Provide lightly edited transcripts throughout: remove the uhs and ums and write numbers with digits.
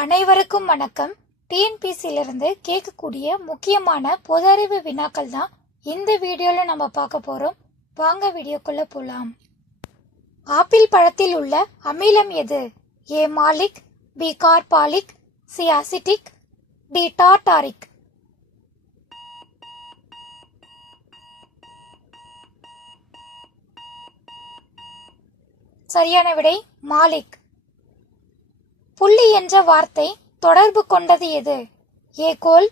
அனைவருக்கும் வணக்கம். டிஎன்பிசியிலிருந்து கேட்கக்கூடிய முக்கியமான பொது அறிவு வினாக்கள் தான் இந்த வீடியோவில் நம்ம பார்க்க போகிறோம். வாங்க வீடியோக்குள்ளே போகலாம். ஆப்பிள் பழத்தில் உள்ள அமிலம் எது? A malic, B carbolic, C acetic, D tartaric. சரியான விடை மாலிக். புள்ளி என்ற வார்த்தை தொடர்பு கொண்டது எது? A goal,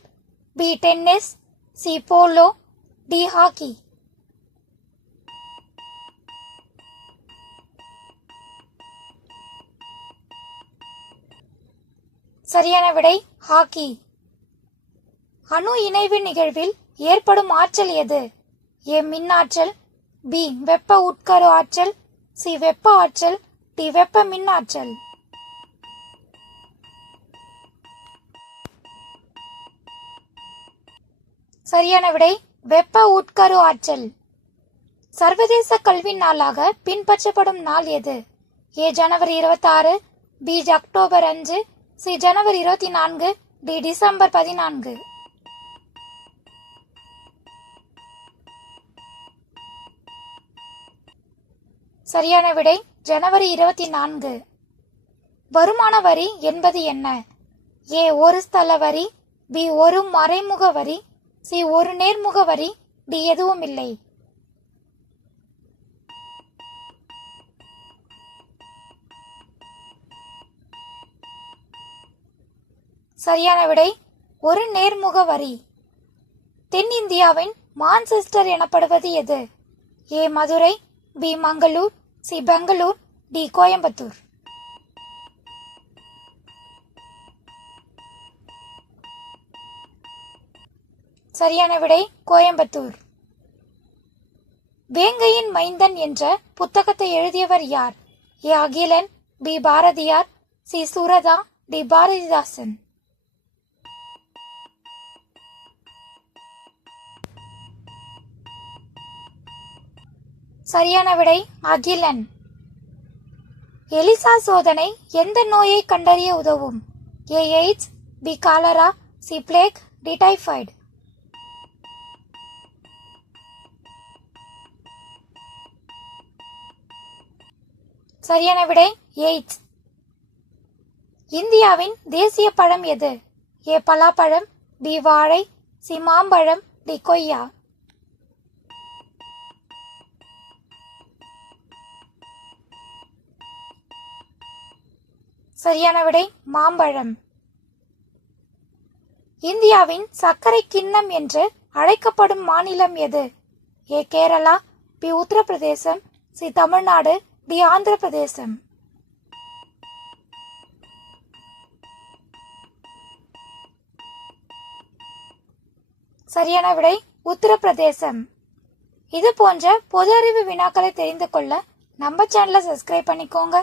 B tennis, C polo, D hockey. சரியான விடை ஹாக்கி. அணு இணைவு நிகழ்வில் ஏற்படும் ஆற்றல் எது? ஏ மின்னாற்றல், பி வெப்ப உட்கரு ஆற்றல், சி வெப்ப ஆற்றல், டி வெப்ப மின் ஆற்றல். சரியான விடை வெப்ப உட்கரு ஆற்றல். சர்வதேச கல்வி நாளாக பின்பற்றப்படும் நாள் எது? ஏ ஜனவரி 26, பி அக்டோபர் 5, சி ஜனவரி 24, டி டிசம்பர் 14. சரியான விடை ஜனவரி 24. வருமான வரி என்பது என்ன? ஏ ஒரு ஸ்தல வரி, பி ஒரு மறைமுக வரி, சி ஒரு நேர்முக வரி, டி எதுவும் இல்லை. சரியான விடை ஒரு நேர்முக வரி. தென்னிந்தியாவின் மான்செஸ்டர் எனப்படுவது எது? A Madurai, B Mangalore, C Bangalore, D Coimbatore. சரியான விடை கோயம்புத்தூர். வேங்கையின் மைந்தன் என்ற புத்தகத்தை எழுதியவர் யார்? A Akilan, B Bharathiyar, C Suratha, D Bharathidasan. சரியான விடை அகிலன். எலிசா சோதனை எந்த நோயை கண்டறிய உதவும்? A AIDS, B cholera, C plague, D typhoid. சரியான விடை எய்ட்ஸ். இந்தியாவின் தேசிய பழம் எது? ஏ பலாப்பழம், பி வாழை, சி மாம்பழம், டி கொய்யா. சரியான விடை மாம்பழம். இந்தியாவின் சர்க்கரை கிண்ணம் என்று அழைக்கப்படும் மாநிலம் எது? A Kerala, B Uttar Pradesh, C Tamil Nadu, D Andhra Pradesh. சரியான விடை உத்தரப்பிரதேசம். இது போன்ற பொது அறிவு வினாக்களை தெரிந்து கொள்ள நம்ம சேனலை சப்ஸ்கிரைப் பண்ணிக்கோங்க.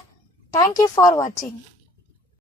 தேங்க்யூ ஃபார் வாட்சிங்.